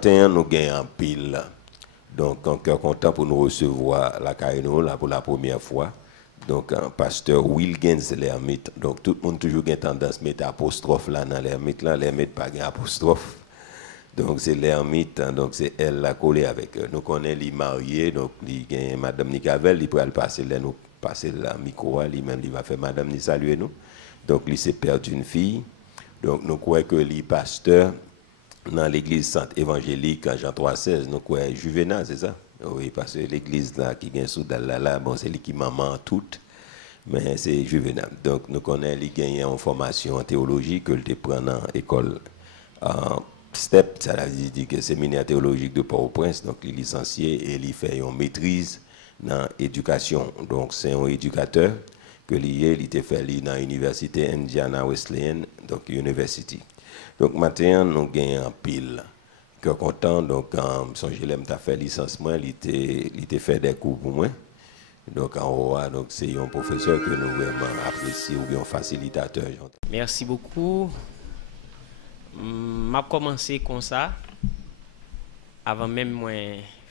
matin, nous gagnons en pile. Donc, en cœur content pour nous recevoir la Caïno là pour la première fois. Donc, pasteur Wilkins l'ermite. Donc, tout le monde toujours a tendance à mettre apostrophe là dans l'ermite. Là, l'ermite pas apostrophe. Donc, c'est l'ermite. Donc, c'est elle la collée avec eux. Nous connaissons les mariés. Donc, il y a Madame Nicavel. Il peut aller passer là, nous passer la micro. Lui-même, il va faire Madame ni saluer nous. Donc, il s'est perdu une fille. Donc, nous croyons que les pasteurs dans l'église sainte évangélique en Jean 3,16, nous croyons Juvénal, c'est ça? Oui, parce que l'église là qui vient sous là, bon, c'est lui qui maman toute, mais c'est Juvénal. Donc, nous connaissons lui gagné en formation en théologie que le prend dans l'école STEP, ça veut dire que c'est séminaire théologique de Port-au-Prince. Donc, il est licencié et il fait une maîtrise dans l'éducation. Donc, c'est un éducateur que il était fait dans l'université Indiana Wesleyan, donc University. Donc, maintenant, nous gagnons en pile. Que content, donc, son GLM t'a fait licenciement, il était fait des cours pour moi. Donc, en haut, donc, c'est un professeur que nous vraiment apprécions ou bien un facilitateur. Merci beaucoup. M'a commencé comme ça. Avant même moi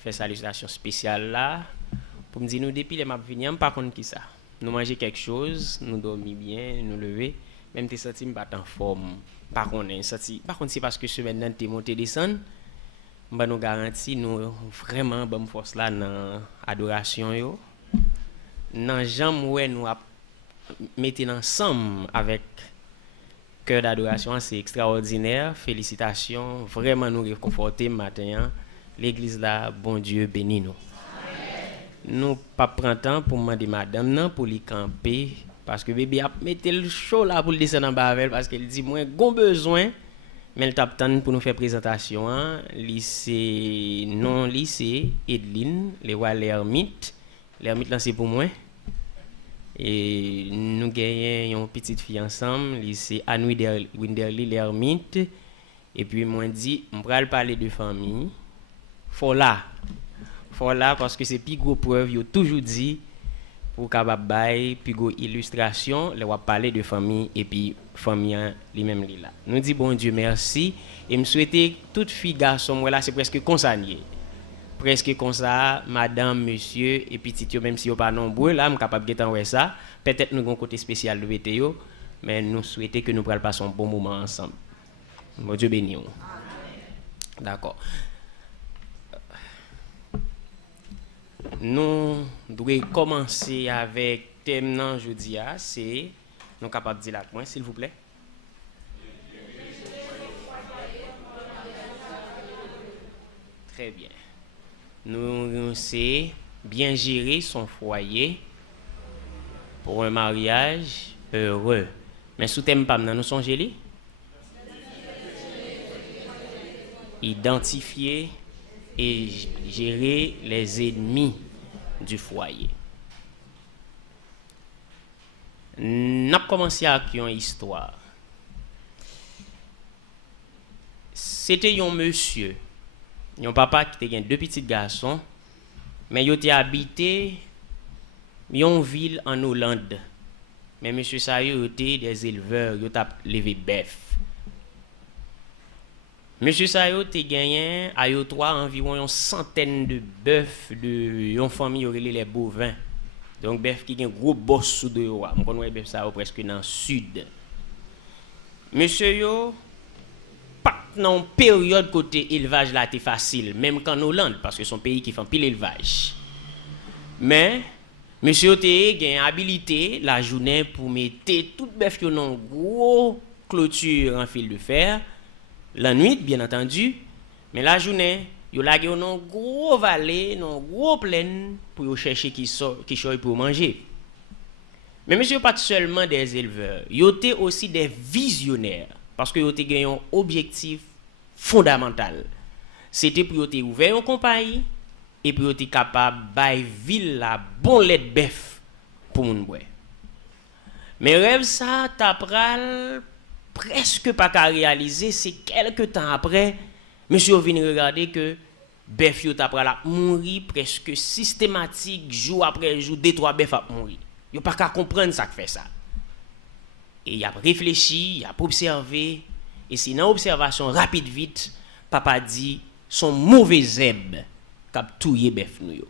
faire salutation spéciale là, pour me dire nous depuis les m'a venir, par contre qui ça. Nous manger quelque chose, nous dormir bien, nous lever, même tes senti me pas en forme. Par contre c'est parce que semaine là t'es monté descendre. Bah nous garantit nous vraiment bonne force là dans adoration yo. Dans jambe où nous mettez ensemble avec cœur d'adoration, c'est extraordinaire. Félicitations, vraiment nous réconforter matin. L'église là, bon Dieu bénis nous. Nous pas prendre temps pour demander madame non pour lui camper parce que bébé a metté le chaud là pour le descendre en bas avec parce qu'elle dit moi gon besoin mais elle t'attend pour nous faire présentation lycée non lycée Edeline les rois l'ermite là c'est pour moi et nous gagnons une petite fille ensemble lycée Anne Winderly l'ermite et puis moi dit on va parler de famille faut là parce que c'est plus gros preuve yo toujours dit pour capable bail puis go illustration les va parler de famille et puis famille lui-même là nous dit bon Dieu merci et me souhaiter toute fille garçon moi là c'est presque consigné presque comme ça madame monsieur et petit yo même si yo pas nombreux là me capable de ouais ça peut-être nous gon côté spécial de VTO mais nous souhaiter que nous pourrons passer un bon moment ensemble bon Dieu béni vous d'accord. Nous devons commencer avec thème nan jeudi a, c'est nous capable dire la point s'il vous plaît. Très bien. Nous c'est bien gérer son foyer pour un mariage heureux. Mais sous thème pas nous songez li? Identifier et gérer les ennemis du foyer. Nous avons commencé avec une histoire. C'était un monsieur, un papa qui était deux petits garçons, mais il était habité dans une ville en Hollande. Mais monsieur ça était des éleveurs, il a levé bœuf. Monsieur Sayo te gagné à yo 3 environ une centaine de bœufs de une famille relé les bovins. Donc bœuf qui gen gros boss sous de yo. On connaît bœuf ça presque dans sud. Monsieur yo pas dans période côté élevage là était facile même qu'en Hollande parce que son pays qui fait pile élevage. Mais monsieur te gen habilité la journée pour mettre tout bœuf yo dans gros clôture en fil de fer. La nuit, bien entendu, mais la journée, yo lage yo dans gros vallée, dans gros plaine pour yo chercher qui choy pour manger. Mais monsieur pas seulement des éleveurs, yo té aussi des visionnaires parce que yo té gagné un objectif fondamental. C'était pour yo té ouvert une compagnie et pour yo té capable bay ville la bon lait de bœuf pour moun boire. Mais rêve ça t'a pral presque pas qu'à réaliser, c'est quelques temps après, monsieur vient regarder que bœuf yo t'a la mourir presque systématique jour après jour 2-3 bœuf a mourir. Yo pas qu'à comprendre ça que fait ça. Et il a réfléchi, il a observé et c'est dans observation rapide vite, papa dit son mauvais zèbre k'ap touye bœuf nous yo.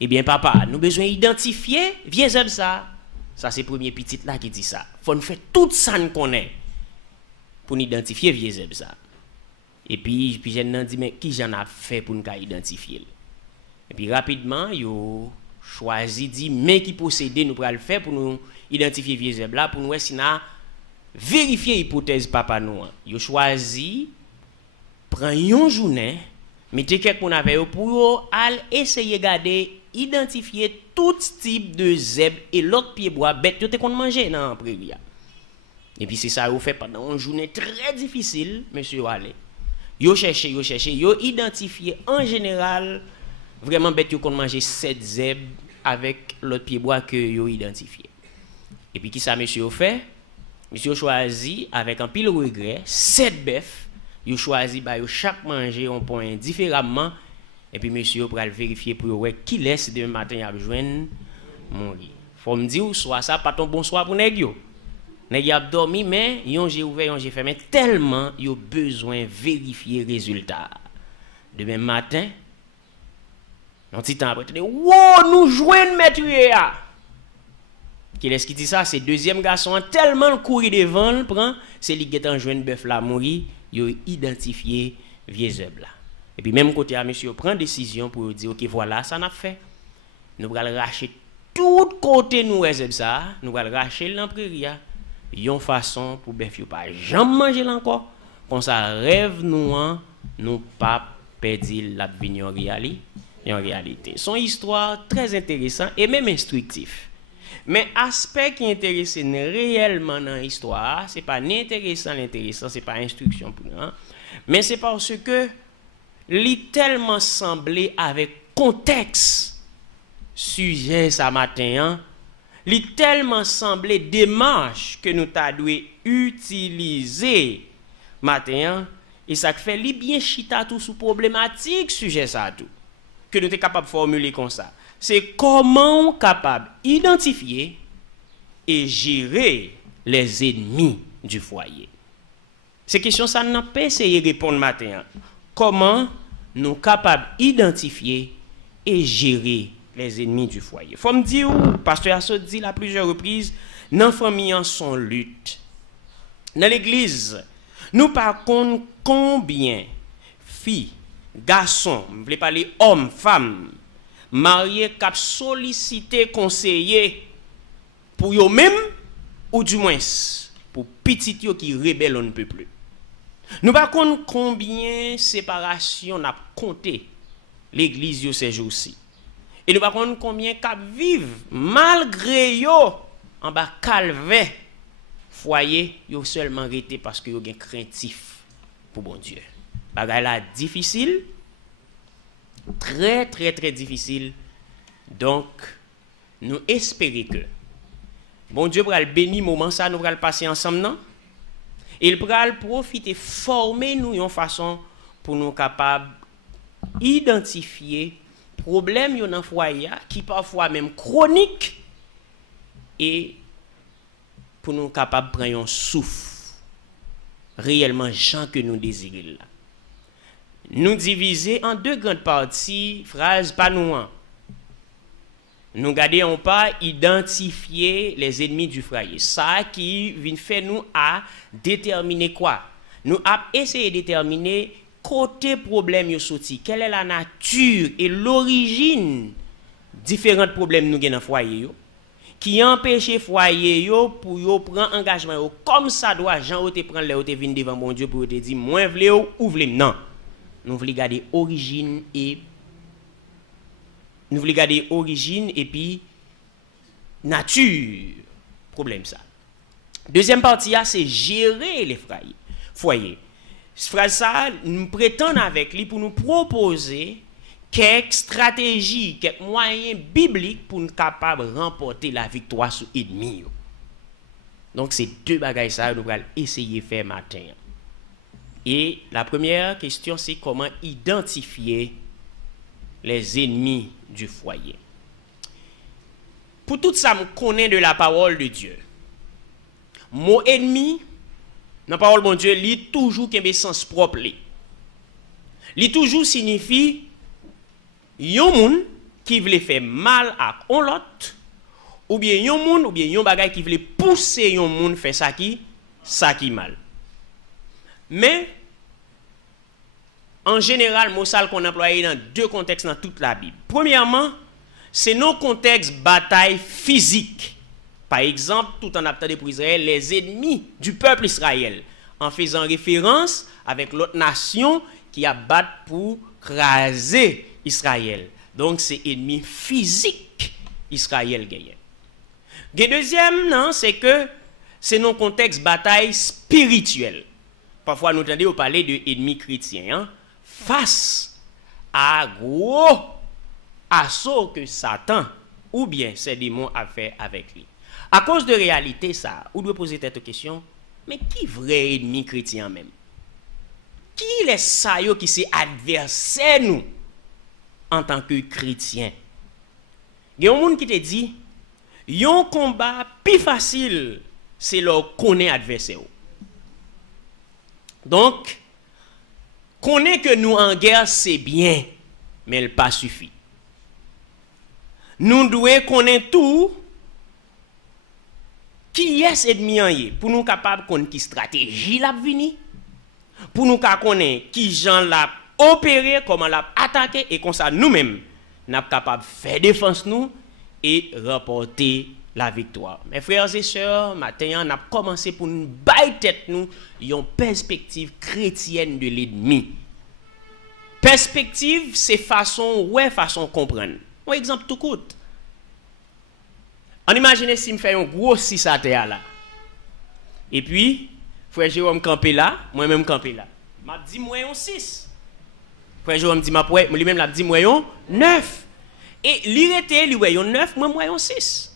Eh bien papa, nous besoin identifier vieux zèbre ça. Ça c'est premier petit là qui dit ça. Faut nous faire tout ça nous connaît pour nous identifier vieux zèbre ça. Et puis j'ai dit mais qui j'en a fait pour nous identifier. Et puis rapidement yo choisi dit mais qui posséder nous pour le faire pour nous identifier vieux zèbre là pour nous si na vérifier hypothèse papa nous. Yo choisi prend une journée mettez quelques moun avec pour al essayer garder identifier tout type de zèbre et l'autre pied bois bête yo te kon manger dans prairie. Et puis c'est ça yo fait pendant une journée très difficile monsieur aller. Yo chercher, yo identifier en général vraiment bête yo kon manger 7 zèbre avec l'autre pied bois que yo identifié. Et puis qui ça monsieur fait? Monsieur choisi avec un pile regret 7 bœufs. Yo choisi ba yo chaque manger un point différemment et puis monsieur pral vérifier pour ouais qui laisse demain matin y a joindre mourir. Faut me dire soit ça pas ton bonsoir pour nèg yo. Nèg y a dormi mais yon j'ai ouvert yon j'ai fermé tellement yo besoin vérifier résultat. Demain matin un petit temps après wow nous joindre mettre ya. Qui est-ce qui dit ça? C'est deuxième garçon tellement courir devant prend c'est lui qui est en joindre bœuf là mourir. Yo identifié vieux zèbre là. Et puis même côté à monsieur prend décision pour dire OK voilà ça n'a fait. Nous allons racheter tout côté nous zèbre ça, nous allons racheter l'emprairie. Yon façon pour bœuf yo pas jamais manger encore. Comme ça rêve nous pas perdre la vie en réalité. Son histoire très intéressant et même instructif. Mais aspect qui intéresse réellement dans l'histoire, c'est pas intéressant, c'est pas instruction pour nous, hein? Mais c'est parce que li tellement semblé avec contexte sujet ça matin, hein? Li tellement semblé démarche que nous t'a dû utiliser matin, hein? Et ça fait li bien chita tout sous problématique sujet ça tout que nous t'es capable de formuler comme ça. C'est comment capable d'identifier et gérer les ennemis du foyer. Ces questions, ça n'a pas essayé de répondre matin. Comment nous capables d'identifier et gérer les ennemis du foyer. Faut me dire, pasteur Asso dit à plusieurs reprises, dans la famille en son lutte. Dans l'église, nous par contre combien filles, garçons, je voulais parler hommes, femmes, mariés cap solliciter conseiller pour eux même ou du moins pour petit yo qui rebelle on ne peut plus. Nous pas connait combien séparation n'a compté l'église yo ces jours-ci. Et nous pas connait combien cap vivent malgré yo en bas calvaire foyer yo seulement resté parce que yo gen craintif pour bon Dieu. Bagay la difficile, très difficile. Donc nous espérons que bon Dieu va le bénir moment ça nous va le passer ensemble non. Il va le profiter former nous une façon pour nous capables identifier problème yo dans foyer qui parfois même chronique et pour nous capables prendre un souffle réellement gens que nous désirons là. Nous diviser en deux grandes parties, phrase pas nous. Nous gardons pas identifier les ennemis du foyer. Ça qui vient faire nous à déterminer quoi? Nous avons essayé de déterminer côté problème yo sorti. Quelle est la nature et l'origine différents problèmes nous gagnent dans foyer yo qui empêche foyer yo pour yo prendre engagement yo comme ça doit Jean te prendre les te venir devant mon Dieu pour te dire moi vle ou vle non. Nous voulons garder origine et puis nature. Problème ça. Deuxième partie c'est gérer les foyers. Phrase ça nous prétendons avec lui pour nous proposer quelques stratégies, quelques moyens bibliques pour nous capables de remporter la victoire sur l'ennemi. Donc c'est deux bagages ça nous allons essayer de faire matin. Et la première question, c'est comment identifier les ennemis du foyer. Pour tout ça, je connais de la parole de Dieu. Mon ennemi, dans la parole de Dieu, lit toujours qu'il y a un sens propre. li toujours signifie yon moun qui veut faire mal à on l'autre ou bien yon moun ou bien yon bagay qui veut pousser yon moun faire ça qui mal. Mais en général, mot sale qu'on emploie dans deux contextes dans toute la Bible. Premièrement, c'est nos contextes bataille physique. Par exemple, tout en attendant pour Israël, les ennemis du peuple Israël, en faisant référence avec l'autre nation qui a battu pour craser Israël. Donc, c'est ennemi physique Israël gagne. Le deuxième, non, c'est que c'est nos contextes bataille spirituelle. Parfois, nous entendons parler de ennemis chrétiens. Hein? Face à gros assaut que Satan ou bien ses démons a fait avec lui. À cause de réalité, ça, vous devez poser cette question, mais qui vrai ennemi chrétien même? Qui est ça qui s'est adversaire nous en tant que chrétien? Il y a un monde qui te dit, yon combat plus facile, c'est leur connaître adversaire. Donc, connaître que nous en guerre, c'est bien, mais elle pas suffit. Nous devons connaître tout qui est ennemi en yé pour nous capables de connaître qui stratégie l'a vini, pour nous connaître qui gens l'a opéré, comment l'a attaqué et comme ça nous-mêmes nous sommes capables de faire défense nous et remporter la victoire. Mes frères et sœurs, maintenant on a commencé pour nous bailler tête nous une perspective chrétienne de l'ennemi. Perspective, c'est façon façon comprendre. Un exemple tout court. On imagine si je fais un gros 6 à terre là. Et puis, frère Jérôme campé là, moi-même campé là. M'a dit moi un 6. Frère Jérôme dit lui-même l'a dit moi un 9. Et lui était lui un 9, moi un 6.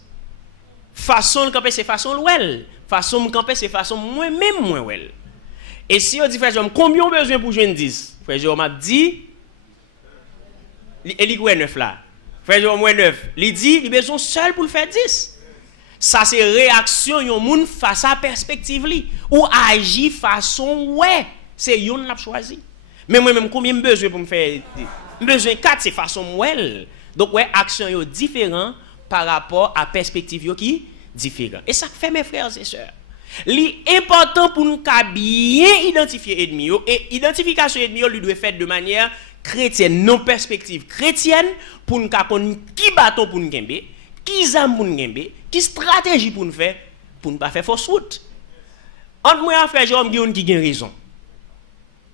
Façon de camper c'est façon l'ouel. Façon de camper c'est façon moi-même moi ouel. Et si on dit frère Jérôme combien on besoin pour jouer 10? Frère Jérôme a dit il y a 9 là. Frère Jérôme 9. Il dit il besoin seul pour le faire 10. Ça c'est réaction yon moun face à perspective li ou agir façon c'est yon l'a choisi. Mais moi même combien besoin pour me faire besoin 4 c'est façon mouel. Donc action yo différent par rapport à perspective yo qui différent. Et ça fait mes frères et sœurs. L'important pour nous bien identifier ennemi yo et identification ennemi yo lui doit faire de manière chrétienne, non perspective chrétienne pour nous connaître qui bâton pour nous gagner, qui zam pour nous gagner, qui stratégie pour nous faire pour ne pas faire fausse route. Entre moi et frère Jérôme Guillaume qui a raison.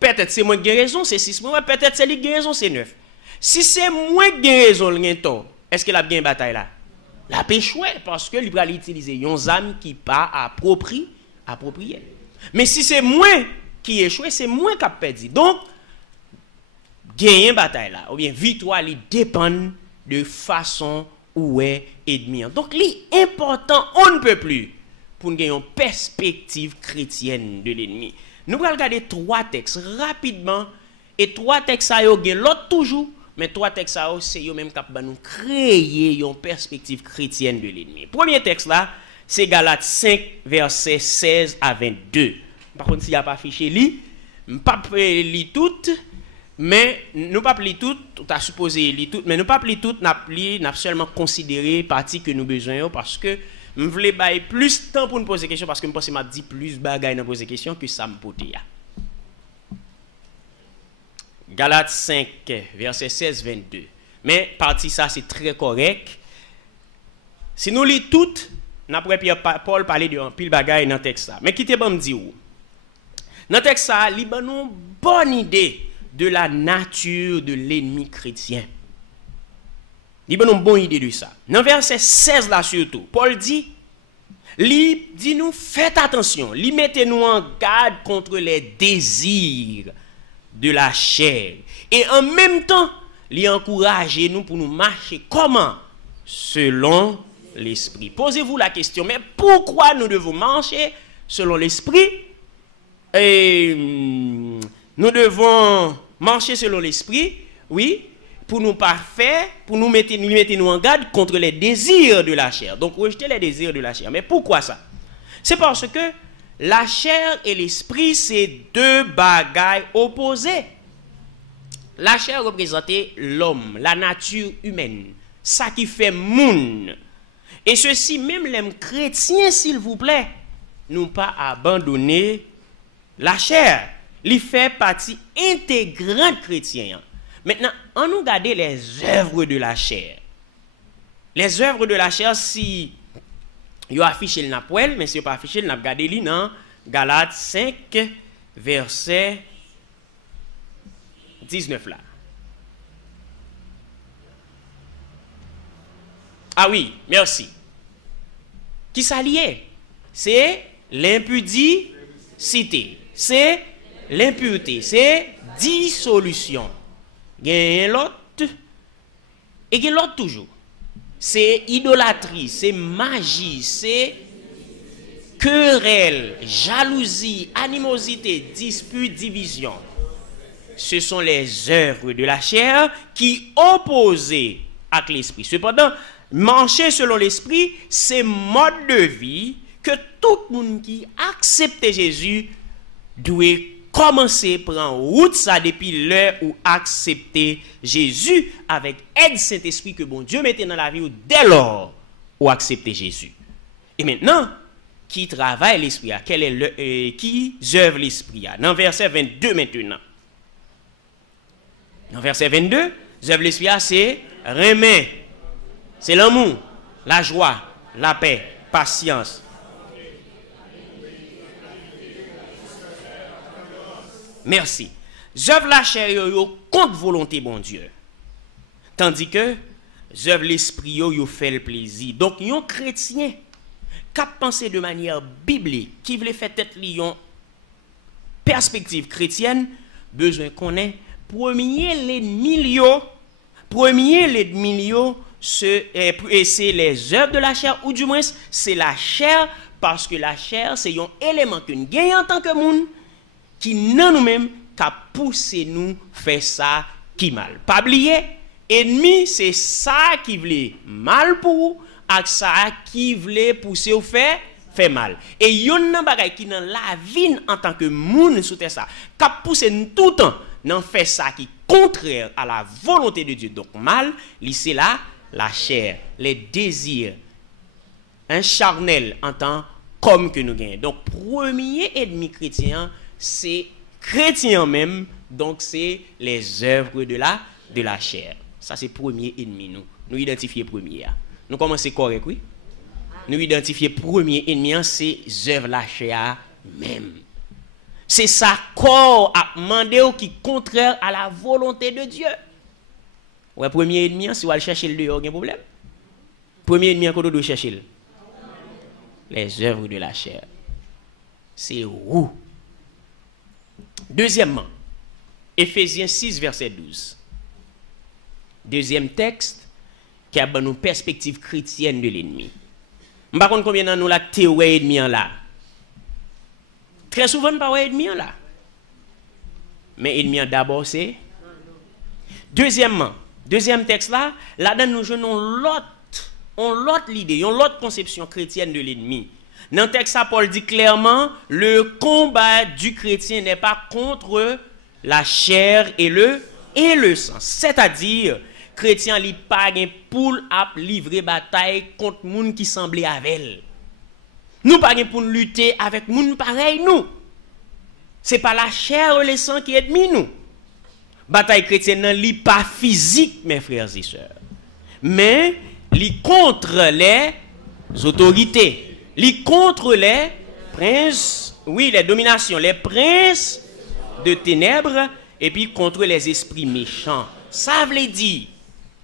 Peut-être c'est moi qui ai raison, c'est 6 mois, peut-être c'est lui qui a raison, c'est 9. Si c'est moi qui ai raison, est-ce qu'il a bien une bataille là? La péchoué parce que il va utiliser une zame qui pas approprié. Mais si c'est moi qui échoué, c'est moi qui a perdu. Donc gagner une bataille là ou bien victoire il dépend de façon où est ennemi. Donc l'important on ne peut plus pour gagner une perspective chrétienne de l'ennemi. Nous allons regarder 3 textes rapidement et 3 textes ça yo gen l'autre toujours. Mais 3 textes, c'est eux même qui nous créer une perspective chrétienne de l'ennemi. Premier texte là, c'est Galates 5, versets 16 à 22. Par contre, s'il n'y a pas affiché, je ne peux pas lire tout, mais nous pas lire tout, tu as supposé lire tout, mais nous pas lire tout, nous avons seulement considéré partie que nous besoin parce que je voulais bailler plus de temps pour nous poser des questions parce que je pense que m'a dit plus bagaille pour poser des questions que ça me pote. Galates 5, verset 16-22. Mais partie ça, c'est très correct. Si nous lisons tout, après Paul parler de un pile bagaille dans le texte. Mais qui te bon me dire où? Dans le texte, il y a une bonne idée de la nature de l'ennemi chrétien. Il y a une bonne idée de ça. Dans verset 16 là surtout, Paul dit, nous faites attention, mettez-nous en garde contre les désirs de la chair. Et en même temps, encouragez nous pour nous marcher comment? Selon l'esprit. Posez-vous la question, mais pourquoi nous devons marcher selon l'esprit? Et nous devons marcher selon l'esprit, oui, pour nous parfaire, pour nous mettre en garde contre les désirs de la chair. Donc, rejeter les désirs de la chair. Mais pourquoi ça? C'est parce que la chair et l'esprit, c'est deux bagailles opposées. la chair représentait l'homme, la nature humaine, ça qui fait moun. Et ceci, même les chrétiens, s'il vous plaît, n'ont pas abandonné la chair. Il fait partie intégrante chrétienne. Maintenant, on nous regarde les œuvres de la chair. Les œuvres de la chair, si vous affichez le napouel, mais si vous pas affiché, vous regardez li dans Galates 5, verset 19 là. Ah oui, merci. Qui s'allie? C'est l'impudicité. C'est l'impureté. C'est dissolution. Il y a l'autre. Et il y a l'autre toujours. C'est idolâtrie, c'est magie, c'est querelle, jalousie, animosité, dispute, division. Ce sont les œuvres de la chair qui opposent à l'esprit. Cependant, marcher selon l'esprit, c'est mode de vie que tout le monde qui accepte Jésus doit commencer à prendre route ça depuis l'heure où accepter Jésus avec aide Saint-Esprit que bon Dieu mettait dans la vie ou dès lors où accepter Jésus. Et maintenant, qui travaille l'esprit? Quel est qui œuvre l'esprit? Dans verset 22 maintenant. Dans verset 22, œuvre l'esprit c'est remet, c'est l'amour, la joie, la paix, patience. Merci. Œuvre la chair yo contre volonté bon Dieu. Tandis que œuvre l'esprit yo fait le plaisir. Donc yon chrétien qui pense de manière biblique, qui veut faire tête lion perspective chrétienne, besoin qu'on ait premier l'ennemi c'est les œuvres de la chair ou du moins c'est la chair parce que la chair c'est un élément que nous gagnons en tant que monde qui non nous-mêmes qui poussé nous faire ça qui mal. Pas oublier, ennemi c'est ça qui voulait mal pour ak ça qui voulait pousser ou faire mal. Et yon nan bagay qui dans la vie en tant que monde sous terre ça, qui poussé nous tout le temps nan fait ça qui contraire à la volonté de Dieu. Donc mal, c'est là la chair, les désirs un charnel en tant comme que nous gagnons. Donc premier ennemi chrétien c'est chrétien même, donc c'est les œuvres de la chair. Ça c'est premier ennemi nous identifier premier. Nous commençons correct oui. Nous identifier premier ennemi c'est œuvres la chair même. C'est ça corps a demandé qui contraire à la volonté de Dieu. Ouais premier ennemi si vous allez chercher le dehors, il y a un problème. Premier ennemi qu'on doit chercher les œuvres de la chair. C'est où? Deuxièmement, Éphésiens 6, verset 12. Deuxième texte qui a une perspective chrétienne de l'ennemi. Je ne sais pas combien nous la théorie ennemi là. Très souvent, pas ennemi là. Mais ennemi d'abord c'est. Deuxièmement, deuxième texte là, là-dedans nous jouons l'autre idée, l'autre conception chrétienne de l'ennemi. Dans le texte, Paul dit clairement, le combat du chrétien n'est pas contre la chair et le sang. C'est-à-dire, chrétien li pas gen pour livrer bataille contre moun qui semblait avec. Nous pas gen pour lutter avec moun pareil nous. C'est pas la chair et le sang qui est ennemi nous. Bataille chrétienne nan li pas physique mes frères et sœurs. Mais li contre les autorités. Li contre les princes, oui, les dominations, les princes de ténèbres, et puis contre les esprits méchants. Ça veut dire,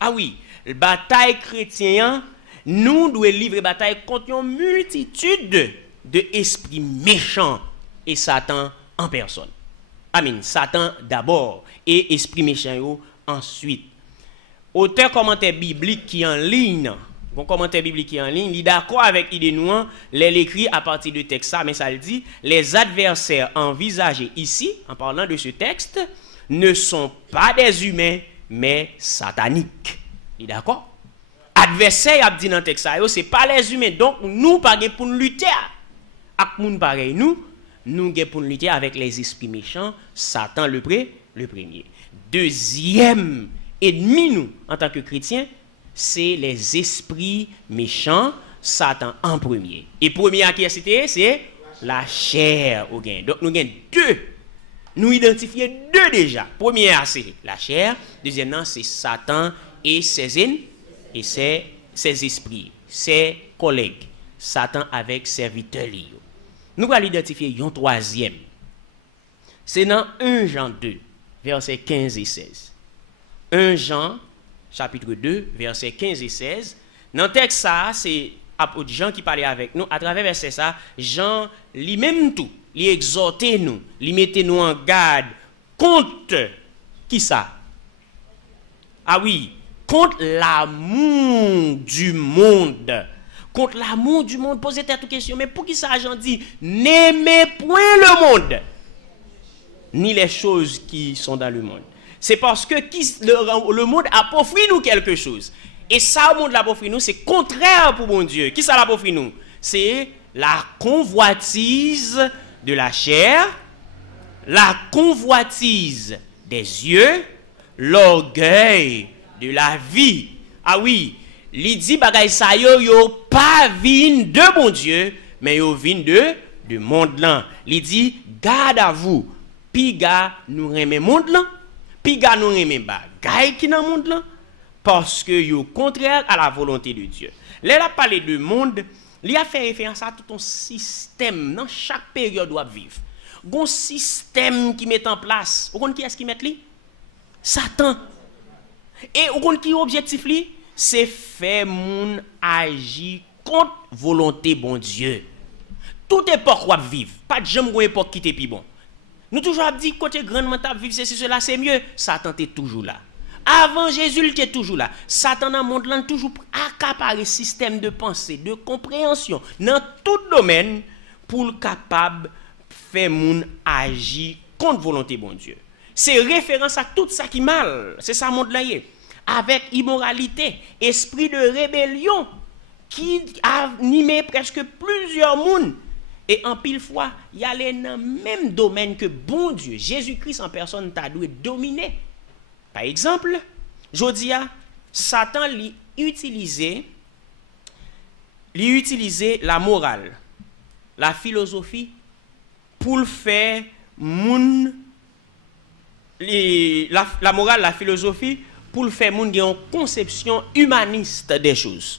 ah oui, la bataille chrétienne, nous devons livrer bataille contre une multitude d'esprits méchants et Satan en personne. Amen. Satan d'abord et esprit méchant ensuite. Auteur commentaire biblique qui est en ligne. Bon commentaire biblique qui est en ligne, il est d'accord avec l'idée noire, l'écrit à partir de texte ça, mais ça le dit, les adversaires envisagés ici, en parlant de ce texte, ne sont pas des humains, mais sataniques. Il est d'accord? Adversaire, il a dit dans le texte ça, c'est pas les humains. Donc, nous, pas pour nous lutter avec moun pareil, nous pour nous lutter avec les esprits méchants, Satan le premier. Deuxième ennemi, nous, en tant que chrétiens, c'est les esprits méchants, Satan en premier. Et premier à qui c'était, c'est la chair au gain. Donc nous avons deux. Nous identifions deux déjà. Premier c'est la chair, deuxièmement c'est Satan et ses esprits, ses collègues. Satan avec serviteurs. Nous allons identifier un troisième. C'est dans 1 Jean 2, versets 15 et 16. 1 Jean, chapitre 2, versets 15 et 16. Dans le texte, ça, c'est apôtre Jean qui parlait avec nous. À travers verset ça, Jean lui-même tout, lui exhortait nous, lui mettait nous en garde contre qui ça? Ah oui, contre l'amour du monde. Contre l'amour du monde, posez cette question. Mais pour qui ça, Jean dit, n'aimez point le monde, ni les choses qui sont dans le monde. C'est parce que le monde a offert nous quelque chose. Et ça, le monde l'a offert nous, c'est contraire pour mon Dieu. Qui ça l'a offert nous? C'est la convoitise de la chair, la convoitise des yeux, l'orgueil de la vie. Ah oui, il dit bagay sa yo pas vin de bon Dieu, mais yo vin de monde là. Il dit garde à vous, piga nous remet monde là, piga nous remet bagay qui dans monde là, parce que yo contraire à la volonté de Dieu. Là a parlé de monde, il a fait référence à tout un système dans chaque période doit vivre. Gon système qui met en place. Vous connaissez qui est-ce qui met li? Satan. Et vous connaissez qui objectif li? C'est faire moun agir contre volonté bon Dieu. Toute époque ou vivre, pas de jamais une époque qui était plus bon. Nous toujours dit côté grandement t'a vivre c'est cela c'est mieux. Satan est toujours là. Avant Jésus il était toujours là. Satan dans le monde là toujours accaparer système de pensée, de compréhension dans tout domaine pour capable faire moun agir contre volonté bon Dieu. C'est référence à tout ça qui mal. C'est ça monde là y est. Avec immoralité, esprit de rébellion qui a animé presque plusieurs mondes. Et en pile fois, il y a les dans le même domaine que bon Dieu, Jésus-Christ en personne t'a dû dominer. Par exemple, Jodia, Satan lui utilisait la morale, la philosophie pour faire moun la morale, la philosophie pour le faire moun une conception humaniste des choses.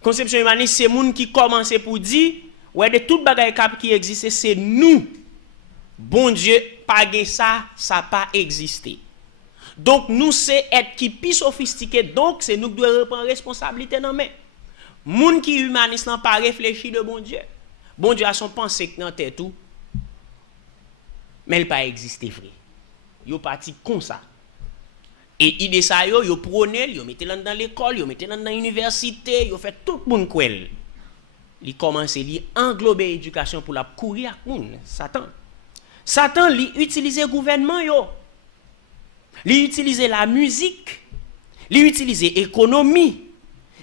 Conception humaniste, c'est moun qui commence pour dire ouais de toute bagaille qui existe, c'est nous. Bon Dieu, pas ça, ça pas existé. Donc nous c'est être qui plus sophistiqué, donc c'est nous qui devons reprendre responsabilité dans main. Moun qui humaniste n'a pas réfléchi de bon Dieu. Bon Dieu a son pensée dans tête tout. Mais il pas existé vrai. Yo parti comme ça. Et idée ça yo prôné, yo mettez dans l'école, yo mettez dans l'université, yo fait tout le monde kwel. Il commence li englober éducation pour la courir moun, Satan. Satan li utiliser gouvernement yo. Li utiliser la musique, li utiliser économie,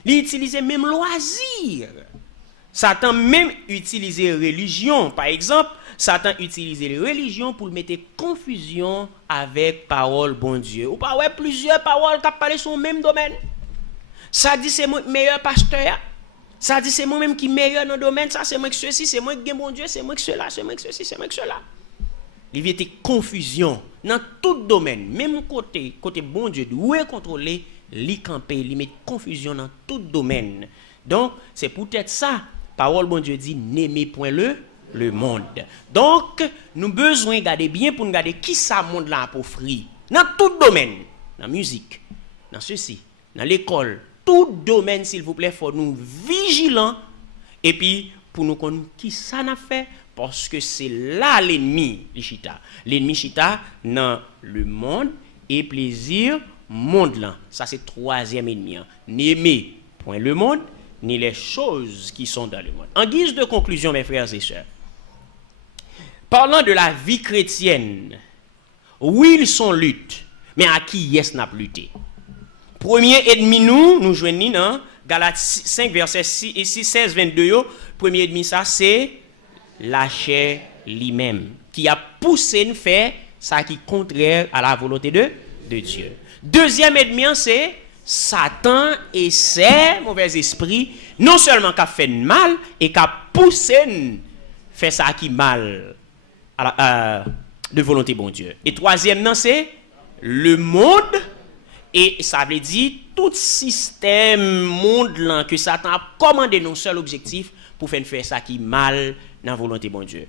li utiliser même loisir. Satan même utiliser religion, par exemple, Satan utilise les religions pour mettre confusion avec parole bon Dieu. Ou pas ouais plusieurs paroles qui parlent sur le même domaine. Ça dit c'est moi meilleur pasteur. Ça dit c'est moi même qui meilleur dans le domaine. Ça c'est moi que ceci, c'est moi qui gagne bon Dieu, c'est moi que cela, c'est moi que ceci, c'est moi que cela. Il y a confusion dans tout domaine, même côté bon Dieu doit contrôler, li camper, li met confusion dans tout domaine. Donc c'est peut-être ça. Parole bon Dieu dit n'aimez point le monde. Donc, nous avons besoin de garder bien pour nous garder qui ça monde là pour offrir. Dans tout domaine, dans la musique, dans ceci, dans l'école, tout domaine, s'il vous plaît, il faut nous vigilants. Et puis, pour nous connaître qui ça n'a fait, parce que c'est là l'ennemi, chita. L'ennemi chita dans le monde et plaisir monde là. Ça, c'est troisième ennemi. N'aimez point le monde, ni les choses qui sont dans le monde. En guise de conclusion, mes frères et sœurs, parlant de la vie chrétienne, oui, ils sont lutte, mais à qui est-ce n'a lutté? Premier ennemi nous joignons dans Galates 5, verset 16, 22, premier ennemi ça, c'est la chair lui-même, qui a poussé nous faire ça qui est contraire à la volonté de Dieu. Deuxième ennemi, c'est Satan et ses mauvais esprits, non seulement qui fait mal, et qui poussé faire ça qui mal de volonté bon Dieu. Et troisième, c'est le monde, et ça veut dire tout système monde là que Satan a commandé non seul objectif pour faire ça qui mal dans volonté bon Dieu.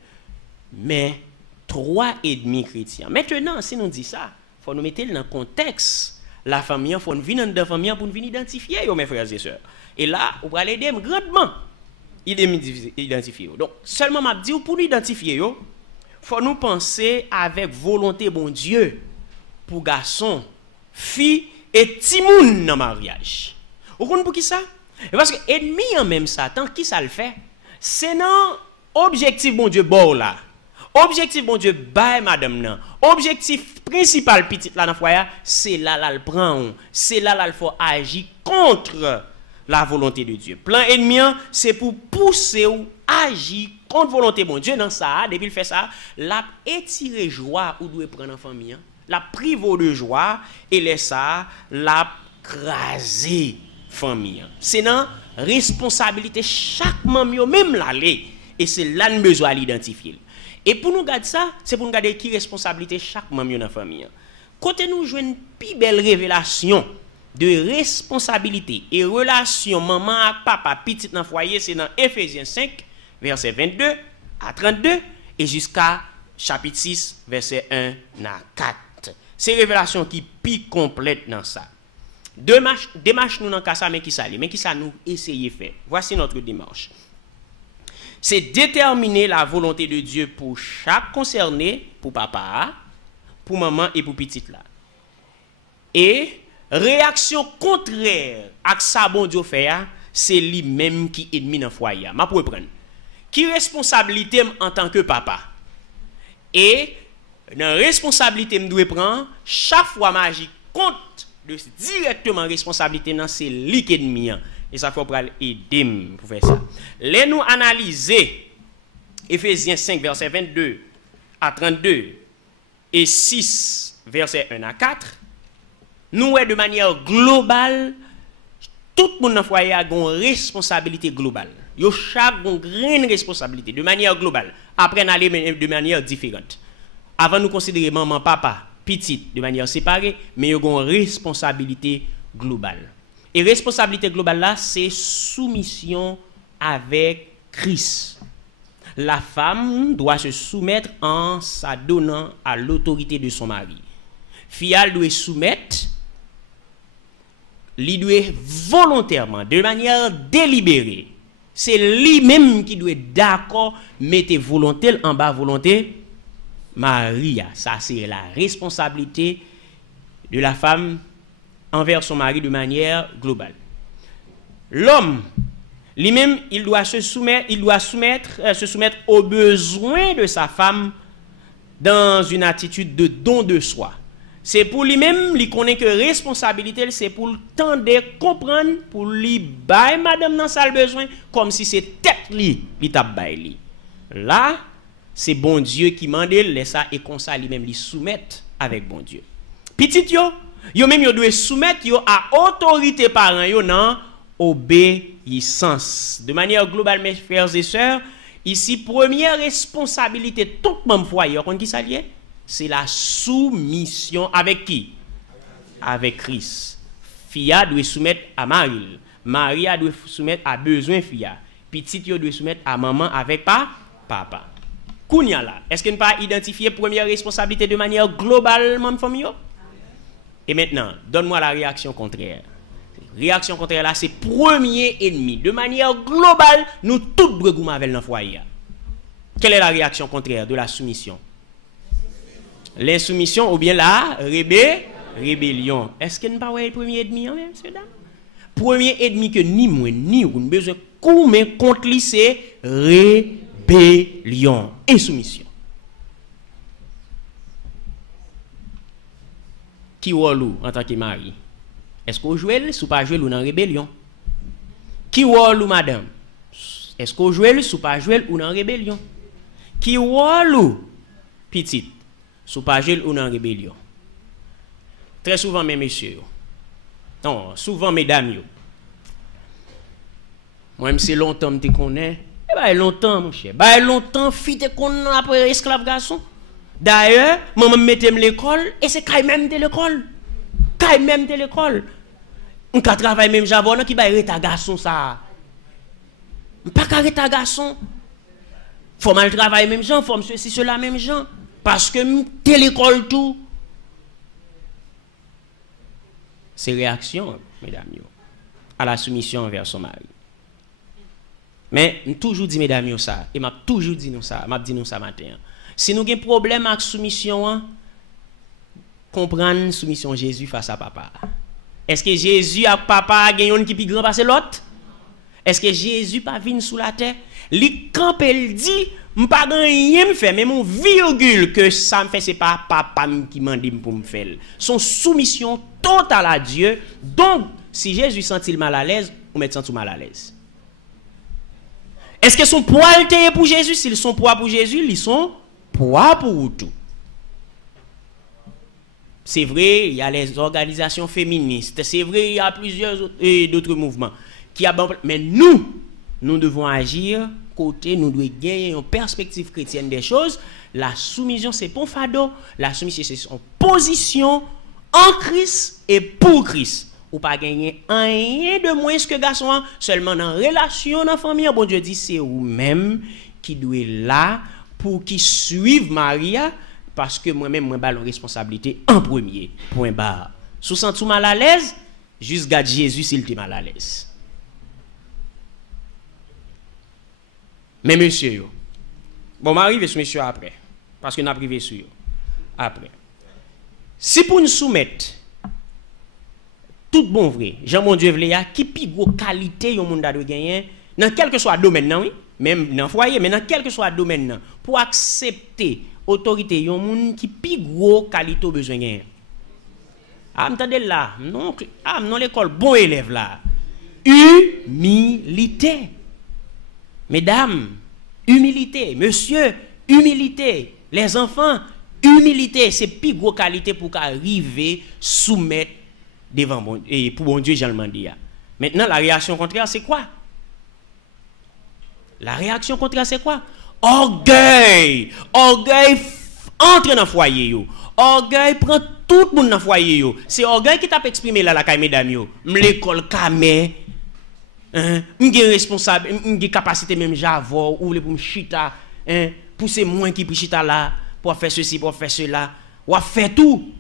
Mais trois ennemis chrétiens. Maintenant, si nous dit ça, il faut nous mettre dans le contexte. La famille, il faut nous venir dans la famille pour nous identifier, mes frères et sœurs. Et là, on va l'aider grandement identifier. Donc, seulement m'a dit pour nous identifier, il faut nous penser avec volonté bon Dieu pour garçon, fille et timoun dans le mariage. Vous comprenez pour qui ça? Parce que ennemi en même Satan, qui ça le fait? C'est non objectif bon Dieu bon là. Objectif bon Dieu bail madame nan. Objectif principal petite là dans foyer, c'est là le prend. C'est là il faut agir contre la volonté de Dieu. Plan ennemi c'est pour pousser ou agir contre volonté bon Dieu dans ça, depuis il fait ça, l'a étirer joie ou doit prendre en famille, la prive de joie et laisse ça l'a craser famille. C'est non responsabilité chaque membre même l'aller et c'est là nous besoin l'identifier. Et pour nous garder ça, c'est pour nous garder qui responsabilité chaque membre dans la famille. Côté nous jouons une plus belle révélation de responsabilité et relation maman à papa petit dans le foyer, c'est dans Ephésiens 5 verset 22 à 32 et jusqu'à chapitre 6 verset 1 à 4. C'est révélation qui plus complète dans ça. Démarche nous dans ça mais qui ça nous essayer faire. Voici notre démarche. C'est déterminer la volonté de Dieu pour chaque concerné, pour papa, pour maman et pour petite là. Et réaction contraire à ça bon Dieu fait, c'est lui-même qui est ennemi dans le foyer. Ma pour prendre. Qui responsabilité en tant que papa? Et dans responsabilité me doit prendre chaque fois magie compte de directement responsabilité dans c'est lui qui est ennemi. Et ça faut pour aider pour faire ça. Les nous analyser Ephésiens 5 verset 22 à 32 et 6 verset 1 à 4. Nous de manière globale tout le monde dans le foyer a une responsabilité globale. Yo chaque une grande responsabilité de manière globale. Après on aller de manière différente. Avant nous considérer maman, papa, petite de manière séparée, mais yo une responsabilité globale. Et responsabilité globale là, c'est soumission avec Christ. La femme doit se soumettre en s'adonnant à l'autorité de son mari. Fille doit soumettre, lui doit volontairement, de manière délibérée. C'est lui-même qui doit d'accord mettre volonté en bas volonté Maria. Ça c'est la responsabilité de la femme envers son mari de manière globale. L'homme, lui-même, il doit se soumettre aux besoins de sa femme dans une attitude de don de soi. C'est pour lui-même, il connaît que responsabilité, c'est pour le tendre, comprendre, pour lui bailler madame dans sa besoin, comme si c'est tête li tap bailler. Là, c'est bon Dieu qui mande, laisse ça et comme ça lui-même, lui soumettre avec bon Dieu. Petit yo même yo doit soumettre yo à autorité parents yo nan obéissance. De manière globale mes frères et sœurs, ici première responsabilité tout même foyer, on qui ça lié? C'est la soumission avec qui? Avec Christ. Fia doit soumettre à Marie. Maria doit soumettre à besoin fia. Petit yo doit soumettre à maman avec papa. Kounya là, est-ce qu'on peut pas identifier première responsabilité de manière globale même famille yo? Et maintenant, donne-moi la réaction contraire. Réaction contraire là, c'est premier ennemi. De manière globale, nous tous bregouman avec le foyer. Quelle est la réaction contraire de la soumission? L'insoumission ou bien la rébellion. Est-ce qu'il n'y a pas le premier ennemi, monsieur dame? Premier ennemi que ni moi ni ou nous besoin de contre lui, c'est rébellion. Insoumission. Qui ou en tant que mari? Est-ce qu'on joue ou pas jouer ou dans rébellion? Qui ou madame? Est-ce qu'on joue ou pas jouer ou dans rébellion? Qui ou petite? sous pas ou en rébellion. Très souvent, mes messieurs, non, souvent, mesdames, moi-même, c'est longtemps que je connais. Eh bien, longtemps, mon cher. Ben, longtemps, fille te connaît après esclave garçon. D'ailleurs, maman mettait l'école, et c'est quand même de l'école. Quand même de l'école. On peut travailler même javon, qui va arrêter un garçon, ça. Pas arrêter un garçon. Faut mal travailler même gens, faut ceci, cela même gens. Parce que t'es l'école tout. C'est réaction, mesdames, à la soumission envers son mari. Mais je toujours dit, mesdames, ça, et m'a toujours dit nous ça, m'a dit nous ça matin. Si nous avons un problème avec soumission, comprendre soumission Jésus face à papa. Est-ce que Jésus a papa gagne qui plus grand passer l'autre? Est-ce que Jésus pas venu sous la terre? Li camp elle dit, m'pas rien me faire, mais mon virgule que ça me fait c'est pas papa qui m'a dit pour me faire. Son soumission totale à Dieu. Donc, si Jésus sent-il mal à l'aise, on met senti mal à l'aise. Est-ce que son poids était pour Jésus? S'ils sont poids pour Jésus, ils sont poids pour tout. C'est vrai, il y a les organisations féministes. C'est vrai, il y a plusieurs d'autres mouvements. Mais nous devons agir côté, nous devons gagner une perspective chrétienne des choses. La soumission, c'est pour Fado. La soumission, c'est son position en Christ et pour Christ. Ou pas gagner rien de moins que garçon, seulement dans relation, dans la famille. Bon Dieu dit, c'est vous-même qui doit là pour qui suivent Maria, parce que moi-même, moi, j'ai responsabilité en premier. Point barre. Sous sens mal à l'aise, juste garde Jésus s'il était mal à l'aise. Mais monsieur, bon, m'arrive ce monsieur après, parce que nous avons privé sur après. Si pour nous soumettre, tout bon vrai, Jean mon Dieu vle qui pi gros qualité yon monde doit gagner dans quel que soit domaine non oui, même dans foyer mais dans quel que soit domaine non, pour accepter autorité yon monde qui pi gros qualité besoin gagner. Ah m'tendez là, non l'école bon élève là. Humilité. Mesdames, humilité, monsieur, humilité, les enfants, humilité, c'est plus gros qualité pour arriver soumettre devant bon, et pour bon Dieu, Jean le mandé. Maintenant, la réaction contraire, c'est quoi? La réaction contraire, c'est quoi? Orgueil! Orgueil entre dans le foyer. Yo. Orgueil prend tout le monde dans le foyer. C'est orgueil qui t'a exprimé là, la caille mesdames. L'école camé. M'gè responsable, m'gè capacité même j'avou ou pour me chita, pousser moins qui pour chita là, pour faire ceci, pour faire cela, ou faire tout.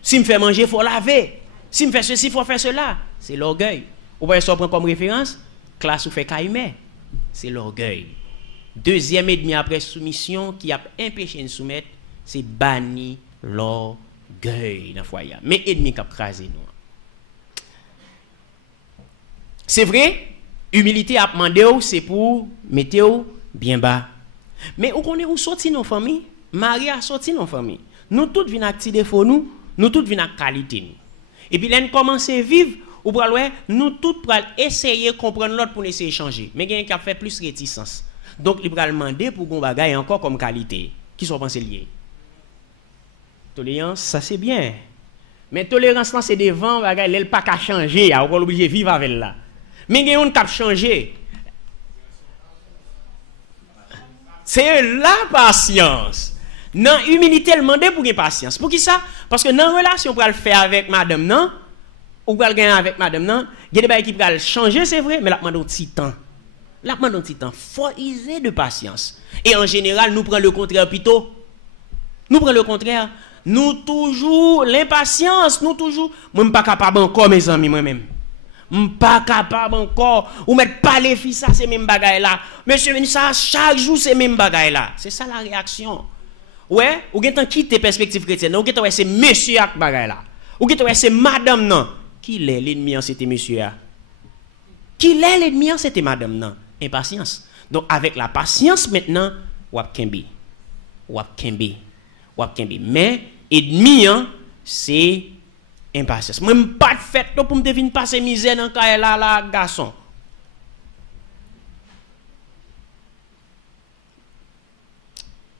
Si me fait manger, faut laver. Si me fait ceci, faut faire cela. C'est l'orgueil. Vous voyez ça prendre comme référence, classe ou fait caïmé. C'est l'orgueil. Deuxième ennemi après soumission qui a empêché de soumettre, c'est banni l'orgueil dans le foyer. Mais ennemi qui a crasé nous. C'est vrai, humilité a demandé, c'est pour mettre bien bas. Mais où connaît où sorti nos familles? Marie a sorti nos familles. Nous tous venons à petit défaut, nous tous venons à qualité. Et puis, là, nous commençons à vivre, ou pour nous tous pour essayer de comprendre l'autre pour essayer de changer. Mais il y a un qui a fait plus réticence. Donc, il va demander pour qu'on bagaille encore comme qualité. Qui sont pensés liés? Tolérance, ça c'est bien. Mais tolérance, c'est devant, bagaille, elle pas qu'à changer, on est obligé de vivre avec là. Mais il y a un qui a changé. C'est la patience. Dans l'humilité, elle demande pour une patience. Pour qui ça? Parce que dans la relation pour le faire avec madame, non? Ou pour le gagner avec madame, non? Il y a des choses qui peuvent changer, c'est vrai, mais la demande un petit temps. La demande un petit temps. Faut user de patience. Et en général, nous prenons le contraire plutôt. Nous prenons le contraire. Nous toujours, l'impatience, nous toujours. Moi, je ne suis pas capable encore, mes amis, moi-même. Je ne suis pas capable encore. Ou mettre pas les filles, ça, c'est même bagaille là. Monsieur, ça, chaque jour, c'est même bagaille là. C'est ça la réaction. Ouais, ou gen tan quitte perspective chrétienne, ou gen tan c'est monsieur ak bagay là. Ou gen tan c'est madame non. Qui l'est l'ennemi en c'était monsieur a? Qui l'est l'ennemi en c'était madame non? Impatience. Donc avec la patience maintenant, wap kembe. Mais ennemi c'est impatience. Moi pas de fait pour me devine passer misère dans kay là garçon.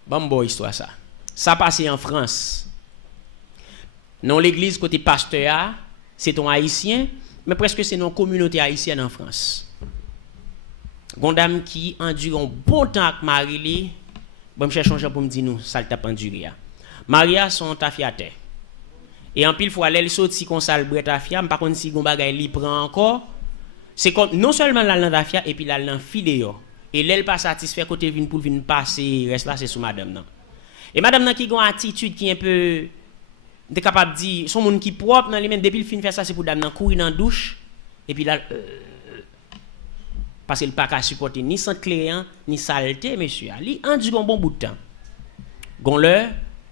Bon histoire ça. Ça passe en France. Dans l'église côté pasteur, c'est un haïtien, mais presque c'est une communauté haïtienne en France. Une dame qui endure un bon temps avec Marie, bon, je cherche pour me dire nous, ça t'a enduré. Maria son tafiate. Et en pile fois, elle saute si qu'on sale bret tafia, par contre si gon bagay li prend encore, c'est comme non seulement la lan tafia et puis la lan fidéo. Et l'elle pas satisfait côté vin pour venir passer, reste là c'est sous madame nan. Et madame nan qui gon attitude qui un peu de capable dire son monde qui propre dans les mains depuis le fin faire ça c'est pour dame nan courir dans douche et puis là parce qu'il pas qu'à supporter ni sans client ni saleté monsieur ali en du bon bout de temps gon l'heure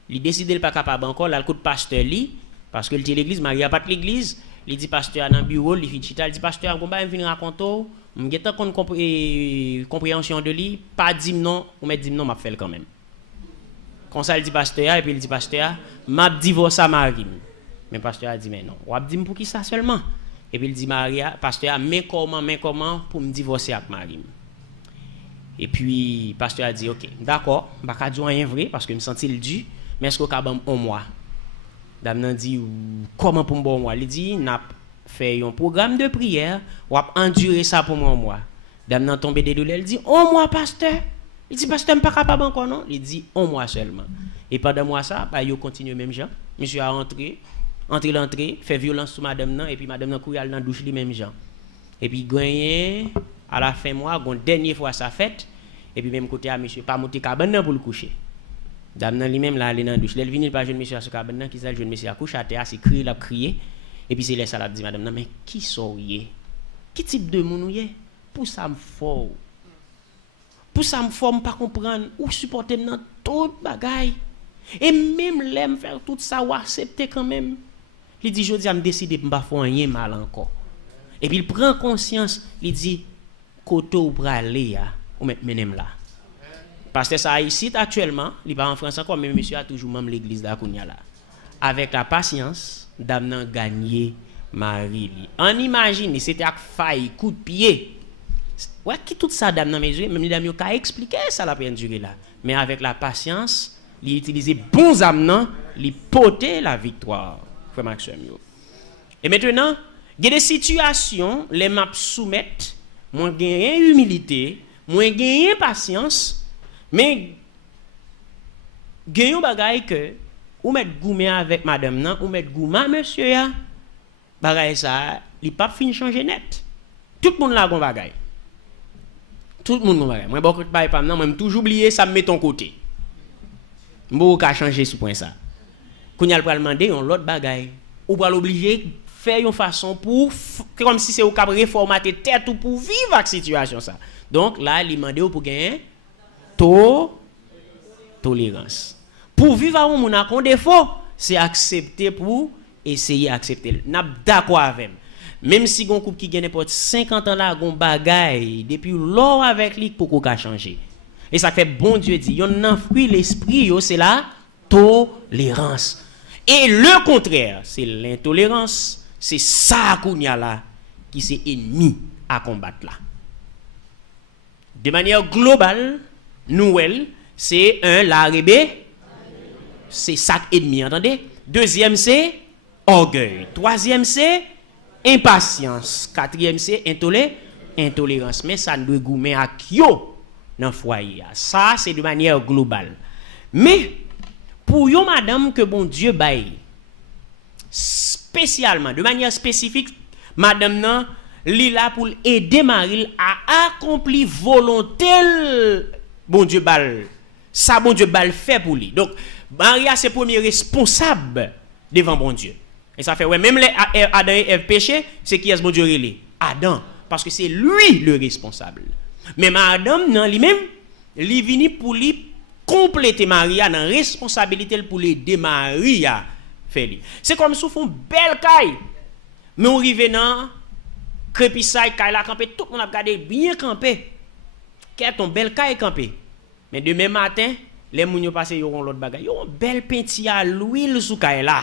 il décide il pas capable encore là le coup de pasteur li parce que le l'église Maria pas de l'église il dit pasteur dans bureau il fait chita il dit pasteur on va venir raconter m'geta kon compréhension de lui pas dit non on met dit non m'a fait quand même. Comme ça, il dit pasteur, et puis il dit pasteur, m'a divorcé à Marie. Mais pasteur a dit, mais non, on a dit pour qui ça seulement? Et puis il dit, Maria, pasteur, mais comment pour me divorcer avec Marie? Et puis, pasteur a dit, ok, d'accord, je ne vais pas dire rien vrai, parce que je me sens il dû, mais est-ce qu'on a un mois? Dame a dit, comment pour un mois? Il dit, on a fait un programme de prière, on a enduré ça pour un mois. Dame a tombé des douleurs, elle dit, un mois, pasteur? Il dit, pasteur, je ne suis pas capable encore, non? Il dit, un mois seulement. Et pendant moi ça, bah, il continue même gens. Monsieur a entré, fait violence sur madame, nan, et puis madame a couru dans la douche, les mêmes gens. Et puis, gagné, à la fin mois, une dernière fois ça fait, et puis même côté à monsieur, pas monter cabane pour le coucher. Dame nan lui-même là, aller dans la douche. Elle vient, pas jeune monsieur à ce cabane, qui s'est jeune monsieur à coucher à terre, c'est crier, il a crié. Et puis c'est là, ça l'a dit, madame, non, mais qui soyez? Qui type de moun ou yé? Pour ça me fort. Pour ça me forme pas comprendre ou supporter dans tout bagaille et même l'aime faire tout ça ou accepter quand même. Il dit jodi a me décider pas faire rien mal encore. Et puis il prend conscience, il dit koto ou praler ya ou mettre menem là. Parce que ça ici actuellement, il pas en France encore mais monsieur a toujours même l'église là kounya là. Avec la patience, dame nan gagné Marie. On imagine c'était avec faille coup de pied. Ouais, qui tout ça dame dans mes yeux, même les dames ont expliqué ça la peine durée là. Mais avec la patience, il utiliser bons amenants, il porter la victoire. Frère Maxime. Et maintenant, il y a des situations, les maps soumettent, moi gagner humilité, moi gagner patience, mais gagner bagaille que ou mettre goumé avec madame nan, ou mettre gouma monsieur ya. Bagaille ça, il pas fin changer net. Tout le monde là gon bagaille. Tout le monde m'a moi beaucoup de bail pas non même toujours oublier ça me met ton côté m'bou ka changer ce point ça kounya pral demander on l'autre bagaille ou pral obligé faire une façon pour comme si c'est au cap reformater tête ou pour vivre avec situation ça donc là il demander pour gagner tolérance pour vivre avec mon a défaut c'est accepter pour essayer accepter n'a d'accord avec même si gon couple qui gagne n'importe 50 ans là gon bagaille depuis l'or avec lui pour qu'on changer et ça fait bon Dieu dit yon nan fruit l'esprit c'est la tolérance et le contraire c'est l'intolérance c'est ça qu'on y a là qui c'est ennemi à combattre là de manière globale Noël c'est la rébellion c'est ça ennemi entendez deuxième c'est orgueil troisième c'est impatience. Quatrième, c'est intolérance. Mais ça ne doit goumer à kyo dans le foyer. Ça, c'est de manière globale. Mais, pour yon madame que bon Dieu baille, spécialement, de manière spécifique, madame nan, li là pour aider Marie à accomplir volonté bon Dieu balle. Ça, bon Dieu balle fait pour lui. Donc, Maria, c'est premier responsable devant bon Dieu. Et ça fait, ouais, même les Adam et Ève péché, c'est qui est-ce bon Dieu relé? Adam. Parce que c'est lui le responsable. Mais Adam, non, lui-même, il vient pour lui compléter Maria dans la responsabilité pour l'aider Maria. C'est comme si on fait une belle caille. Mais on arrive dans crépissage, caille là, campé, tout le monde a regardé bien campé. Qu'est-ce ton belle caille campé? Mais demain matin, les gens qui passent, ils auront l'autre bagaille. Ils auront une belle peinture à l'huile sous caille là.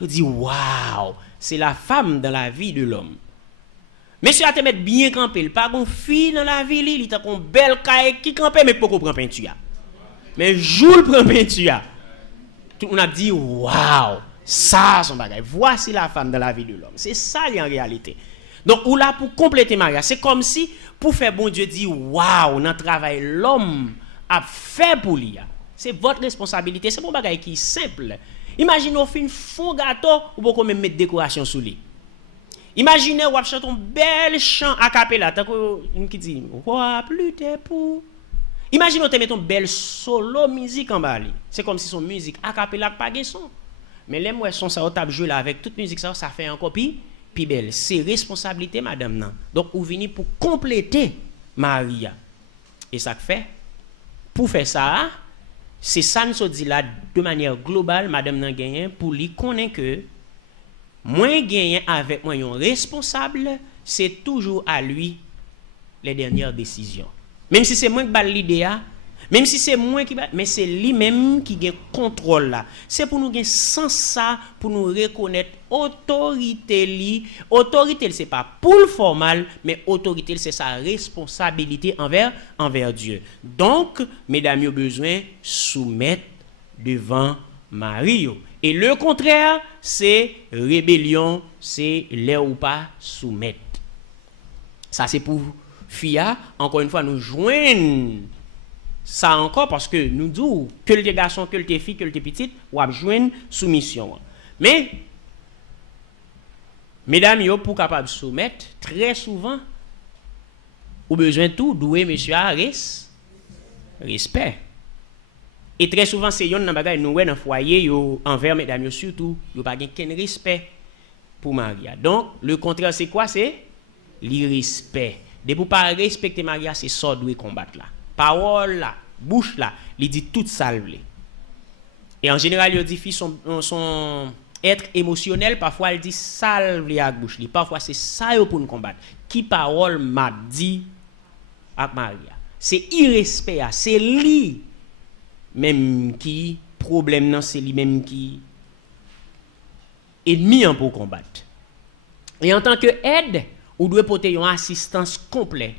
Je dis, waouh, c'est la femme dans la vie de l'homme. Monsieur a te mettre bien campé, il pas une fille dans la vie, il a une belle caille qui campé, mais pas prend peinture. Mais jour prend peinture. tout le monde a dit waouh, ça son bagage. Voici la femme dans la vie de l'homme. C'est ça en réalité. Donc ou là pour compléter mariage, c'est comme si pour faire bon Dieu dit waouh, dans travail l'homme a fait pour lui. C'est votre responsabilité, c'est mon bagage qui est simple. Imaginez on fait une fond gâteau ou beaucoup même mettre décoration sous lui. Imaginez ou chanter un bel chant a cappella tant que qui dit roi plus t'es pour. Imaginez te mettre un bel solo musique en bas. C'est comme si son musique a cappella pas de son. Mais les moi son ça t'a jouer là avec toute musique ça fait encore puis belle. C'est responsabilité madame nan. Donc ou venir pour compléter Maria. Et ça fait pour faire ça, c'est ça nous dit là de manière globale madame nan gagné pour lui connaître que moi gagné avec moi un responsable, c'est toujours à lui les dernières décisions. Même si c'est moi qui bat l'idée, même si c'est moi qui bat, mais c'est lui-même qui gagne contrôle là. C'est pour nous gagner sans ça, pour nous reconnaître autorité li. Autorité c'est pas pour le formal, mais autorité c'est sa responsabilité envers Dieu. Donc, mesdames, vous besoin soumettre devant Marie. Et le contraire, c'est rébellion, c'est l'air ou pas soumettre. Ça c'est pour Fia, encore une fois, nous joignons ça encore parce que nous disons que le garçon, que le fille, que le petite, ou à joindre soumission. Mais, mesdames, yo, pour capable soumettre, très souvent, ou besoin de tout, doué, monsieur, à respect. Et très souvent, c'est yon nan bagay nous dans le foyer, yo, envers mesdames, yo, surtout, yo pas aucun respect pour Maria. Donc, le contraire, c'est quoi? C'est l'irrespect. De pour pas respecter Maria, c'est ça doit combattre là. Parole là, bouche là, il dit tout salvé. Et en général, il dit fille son être émotionnel, parfois il dit salvé à bouche. Parfois c'est ça pour nous combattre. Qui parole m'a dit à Maria? C'est irrespect, c'est lui même qui problème non, c'est lui même qui ennemi pour combattre. Et en tant que aide, ou doit porter une assistance complète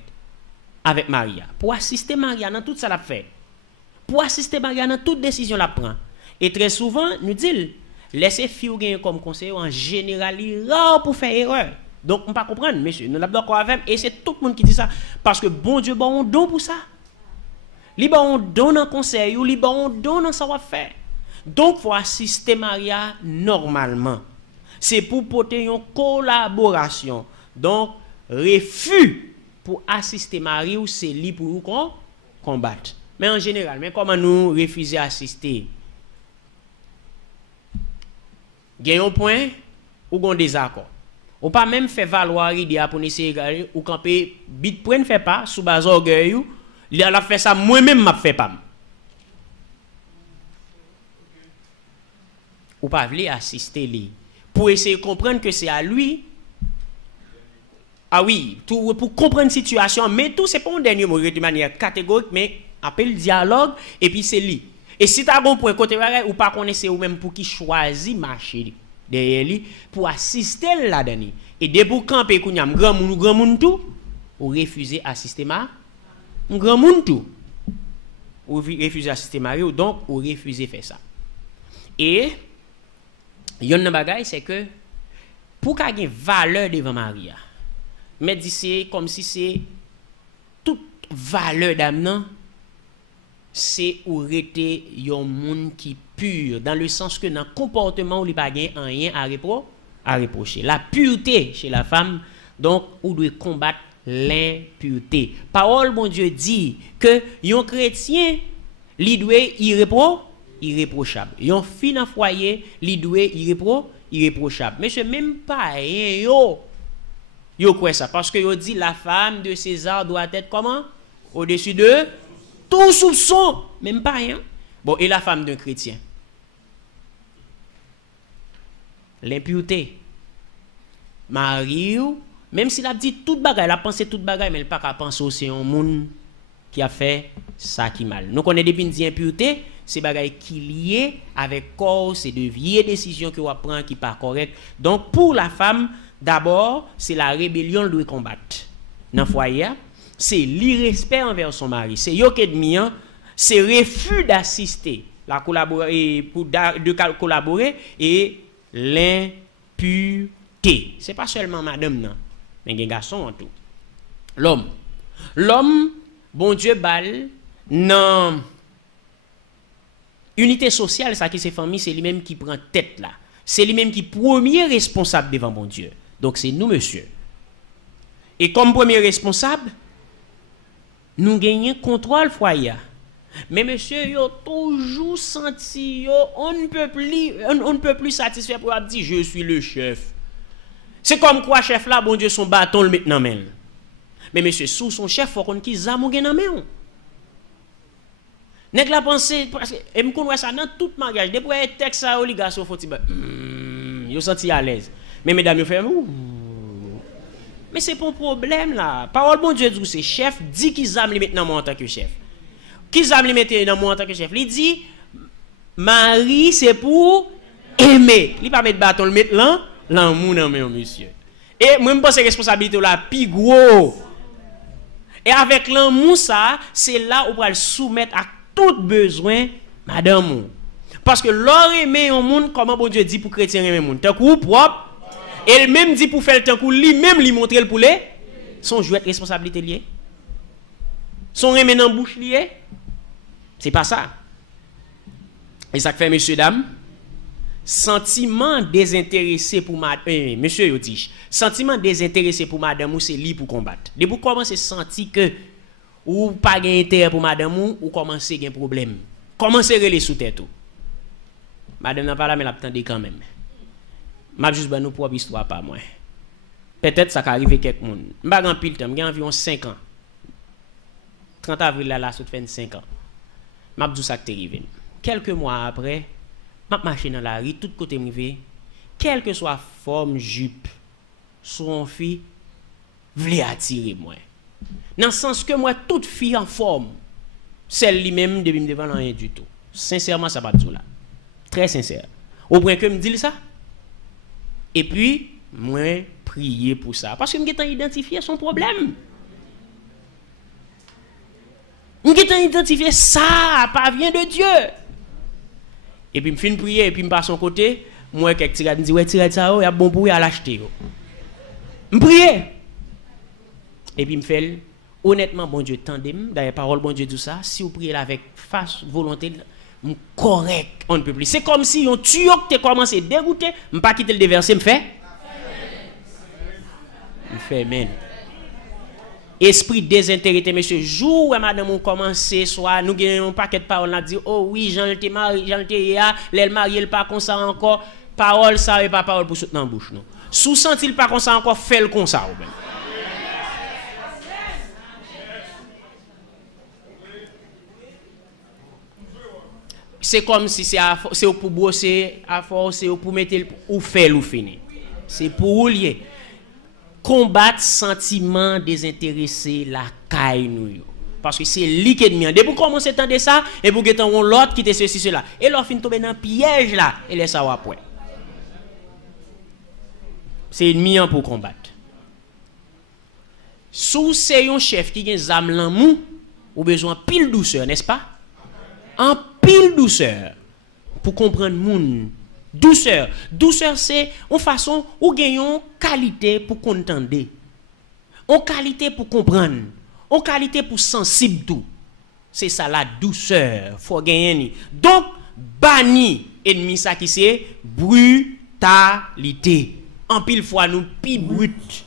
avec Maria. Pour assister Maria dans tout ça l'a fait. Pour assister Maria dans toute décision la prend. Et très souvent, nous dit, laissez fille gagner comme conseiller en général, rare pour faire erreur. Donc, on ne peut pas comprendre, monsieur. Nous l'avons d'accord avec, et c'est tout le monde qui dit ça. Parce que bon Dieu, bon, on donne pour ça. Il bon donne un conseil, ou il bon donne un savoir-faire. Donc, il faut assister Maria normalement. C'est pour porter une collaboration. Donc, refus pour assister Marie ou c'est lui pour nous combattre. Mais en général, mais comment nous refuser assister? Gagnons point ou gon désaccord. On pas même fait valoir l'idée pour essayer ou camper bit point fait pas sous base orgueil ou il a fait ça moi-même m'a fait pas. Ou pas vouloir assister lui pour essayer de comprendre que c'est à lui. Ah oui, tout pour comprendre la situation, mais tout c'est pas un dernier mot de manière catégorique, mais appelle dialogue et puis c'est lui. Et si tu as un point côté ou pas connaissez ou même pour qui choisit marcher derrière lui pour assister là-dedans. Et dès pour camper qu'on y a grand monde tout, ou refuser assister grand monde tout. Ou refuser assister Marie ou donc ou refuser faire ça. Et yon bagay c'est que pour qu'il y ait valeur devant Maria. Mais c'est comme si c'est toute valeur d'âme, c'est ou rete yon moun qui pur, dans le sens que dans le comportement où il n'y a pas rien à reprocher. La pureté chez la femme, donc, on doit combattre l'impureté. Parole, bon Dieu, dit que yon chrétien, il doit irréprochable. Yon fille dans foyer, il doit irréprochable. Mais c'est même pas rien, yo quoi ça parce que yo dit la femme de César doit être comment au-dessus de tout soupçon, même pas rien. Bon, et la femme d'un chrétien, l'impureté. Marie, même s'il a dit toute bagaille, elle a pensé toute bagaille, mais elle n'a pas penser c'est un monde qui a fait ça qui mal. Nous connaissons depuis une impureté, c'est bagaille qui lié avec corps, c'est de vieilles décisions que on prend qui pas correct. Donc pour la femme, d'abord, c'est la rébellion doit combattre. Dans le foyer, c'est l'irrespect envers son mari. C'est yo qu'ennemi, c'est refus d'assister la collaborer pour de collaborer et l'impureté. C'est pas seulement madame non, mais un garçon en tout. L'homme, bon Dieu bal non unité sociale, ça qui c'est famille, c'est lui-même qui prend tête là. C'est lui-même qui premier responsable devant bon Dieu. Donc c'est nous monsieur. Et comme premier responsable, nous gagnons contrôle foyer. Mais monsieur, yo toujours senti on ne peut plus satisfaire pour dire je suis le chef. C'est comme quoi chef là bon Dieu son bâton le met dans main. Mais monsieur sous son chef faut qu'on qui zamou gen dans main. Nèg la pensée parce que me connait ça dans tout mariage depuis un texte ça les garçons faut yo senti à l'aise. Mais mesdames yo fait mais c'est pas un problème là. Parole bon Dieu dit c'est chef dit qu'ils aiment maintenant moi en tant que chef. Qu'ils aiment les mettre dans moi en tant que chef. Il dit mari c'est pour aimer. Il pas mettre bâton le mettre là l'amour dans main monsieur. Et moi me pense responsabilité là plus gros. Et avec l'amour ça, c'est là où on va le soumettre à tout besoin madame. Parce que l'or aimer un monde comment bon Dieu dit pour chrétien aimer monde. Tant coup propre. Et même dit pour faire le temps coup lui-même lui montrer le poulet. Son jouet responsabilité lié. Son remen en bouche lié. C'est pas ça. Et ça fait messieurs dames, sentiment désintéressé pour madame monsieur yo dit, sentiment désintéressé pour madame ou c'est li pour combattre. Dès vous commencez sentir que ou pas gain intérêt pour madame ou commencer gain problème. Commencez relé sous tête tout. Madame n'a pas là mais l'attendez quand même. M'a juste ba nous propre histoire pas moi. Peut-être ça arrive quelque monde. M'pa grand pile temps, j'ai environ 5 ans. 30 avril là ça fait 5 ans. M'a dit ça qui est arrivé. Quelques mois après, m'a marché dans la rue tout côté m'rivé, quelle que soit forme jupe, son fille voulait attirer moi. Dans le sens que moi toute fille en forme, celle lui-même depuis me devant rien du tout. Sincèrement ça pas tout là. Très sincère. Au point que me dit ça. Et puis moi prier pour ça parce que me gétan identifier son problème. Me gétan identifier ça pas vient de Dieu. Et puis me fin prier et puis me passe son côté, moi quelques tirade me dit ouais tirade ça y a bon pour y l'acheter. Me prier. Et puis me fait honnêtement bon Dieu tandem d'ailleurs parole bon Dieu tout ça, si vous priez avec face volonté correct, on ne peut plus. C'est comme si on tuyau qui commencé dégoûter, me pas quitter le déverser me fait amen. Esprit désintéressé monsieur jour où madame on commencé soit nous gagnons un paquet de paroles là dit oh oui Jean le marié Jean le l'aile marié pas comme ça encore parole ça et pas parole pour soutenir dans bouche non sous sentil pas comme ça encore fait le comme ça ou c'est comme si c'est pour bosser à force c'est pour mettre ou faire ou finir c'est pour lier combattre sentiment désintéressé la caille nous parce que c'est lui qui est ennemi dès pour commencer à entendre ça et pour que on l'autre qui te ceci cela et l'autre fin tomber dans piège là et laisse ça après c'est ennemi pour combattre sous c'est un chef qui a zam l'amour ou besoin pile douceur n'est-ce pas en pile douceur pour comprendre moun douceur c'est une façon ou gagnons qualité pour contenter en qualité pour comprendre en qualité pour sensible tout c'est ça la douceur faut gagner donc banni ennemi ça qui c'est brutalité en pile fois nous pi brut